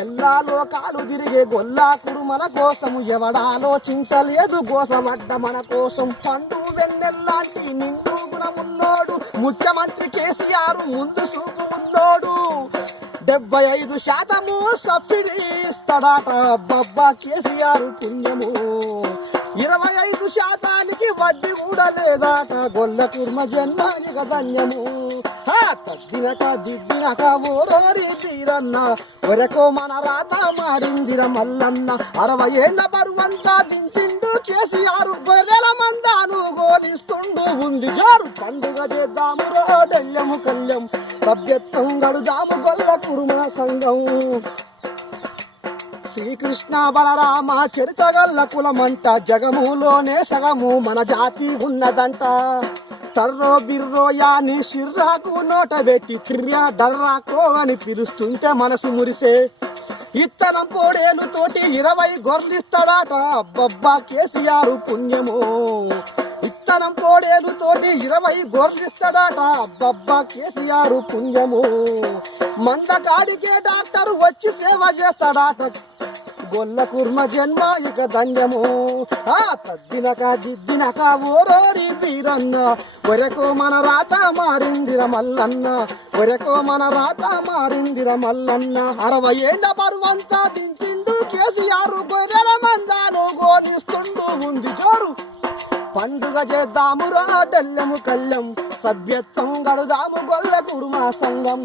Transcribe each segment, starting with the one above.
ఎల్లా లోకాలు తిరిగే గొల్లా కురుమల కోసం ఎవడాలోచించలేదు గోసపడ్డ మన కోసం. పండు వెన్నెల్లాంటి నిండు గుణమున్నోడు ముఖ్యమంత్రి కేసీఆర్ ముందు చూపు ఉన్నోడు. 75% సబ్సిడీ ఇస్తాడట బబ్బా కేసీఆర్ పుణ్యము. 25% వడ్డీ కూడా లేదాట గొల్ల కుర్మ జన్మానిక ధన్యము. తద్దినక దిద్దినక ఓరోరి తీరన్న ఒరకో మన రాత మారిందిర మల్లన్న. 60 ఏళ్ళ బరువంతా దించిండు కేసీఆర్ గొర్రెల మందాను గోలిస్తుండు ఉంది జారు. పండుగ చేద్దాము రోడెల్యము కళ్యం సభ్యత్వం గడుదాము గొల్ల కురుమ సంఘం. శ్రీకృష్ణ బలరామ చరితగల్ల కులమంట జగములోనే సగము మన జాతి ఉన్నదంట. తర్రో బిర్రో యాని సిర్రాకు నోట పెట్టి తిర్యా డర్రాకో అని పిలుస్తుంటే మనసు మురిసే. ఇత్తనం పోడేలు తోటి 20 గొర్రెలిస్తాడట అబ్బబ్బా కేసీఆర్ పుణ్యము. ఇత్తనం పోడేలు తోటి 20 గొర్రెలిస్తాడట అబ్బబ్బా కేసీఆర్ పుణ్యము. మందకాడికే డాక్టర్ వచ్చి సేవ చేస్తాడట గొల్ల కుర్మ జన్మ ఇక ధన్యము. తద్దినక దిద్దినక ఓరోరి తీరన్న ఒరకో మన రాత మారిందిర మల్లన్న. ఒరకో మన రాత మారిందిర మల్లన్న. 60 ఏళ్ళ బరువంతా దించిండు కేసీఆర్ గొర్రెల మందాను గోనిస్తుండు ఉంది జోరు. పండుగ చేద్దాము రోడెల్లెము కళ్యం సభ్యత్వం గడుదాము గొల్ల కుర్మ సంఘం.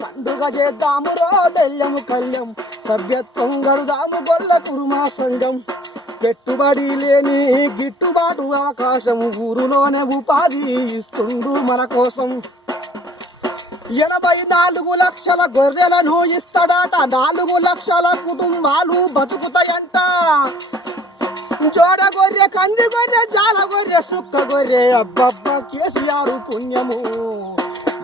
పండుగ చేద్దాము రోడెల్లెము కళ్యం సభ్యత్వం గడుదాము గొల్ల కుర్మ సంఘం. పెట్టుబడి లేని గిట్టుబాటు ఆకాశం ఊరులోనే ఉపాధి ఇస్తుండు మన కోసం. 84 లక్షల గొర్రెలను ఇస్తాడట 4 లక్షల కుటుంబాలు బతుకుతాయంట. జోడ గొర్రె కంది గొర్రె జాల గొర్రె సుక్క గొర్రె అబ్బబ్బా కేసీఆర్ పుణ్యము.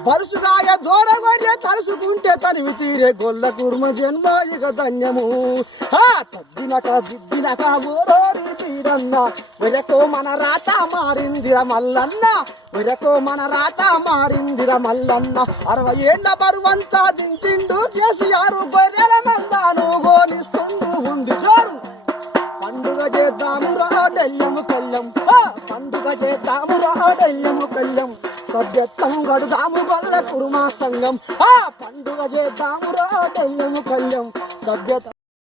బరుసుగాయ దూర గొర్రె తలుసుకుంటే తనివి తీరే గొల్ల కుర్మ జన్మ ఇక ధన్యము. తద్దినక దిద్దినక ఓరోరి తీరన్న ఒరకో మన రాత మారిందిర మల్లన్న. ఒరకో మన రాత మారిందిర మల్లన్న. 60 ఏళ్ళ బరువంతా దించిండు కేసీఆర్ గొర్రెల మందాను గోనిస్తుండు ఉంది జోరు. పండుగ చేద్దాము రోడెల్లెము కళ్యం పండుగ చేద్దాము రోడెల్లెము కళ్యం సభ్యత్వం గడుదాము గొల్ల కుర్మ సంఘం. పండుగ చేద్దాము రోడెల్లెము కళ్యం సభ్యత్వం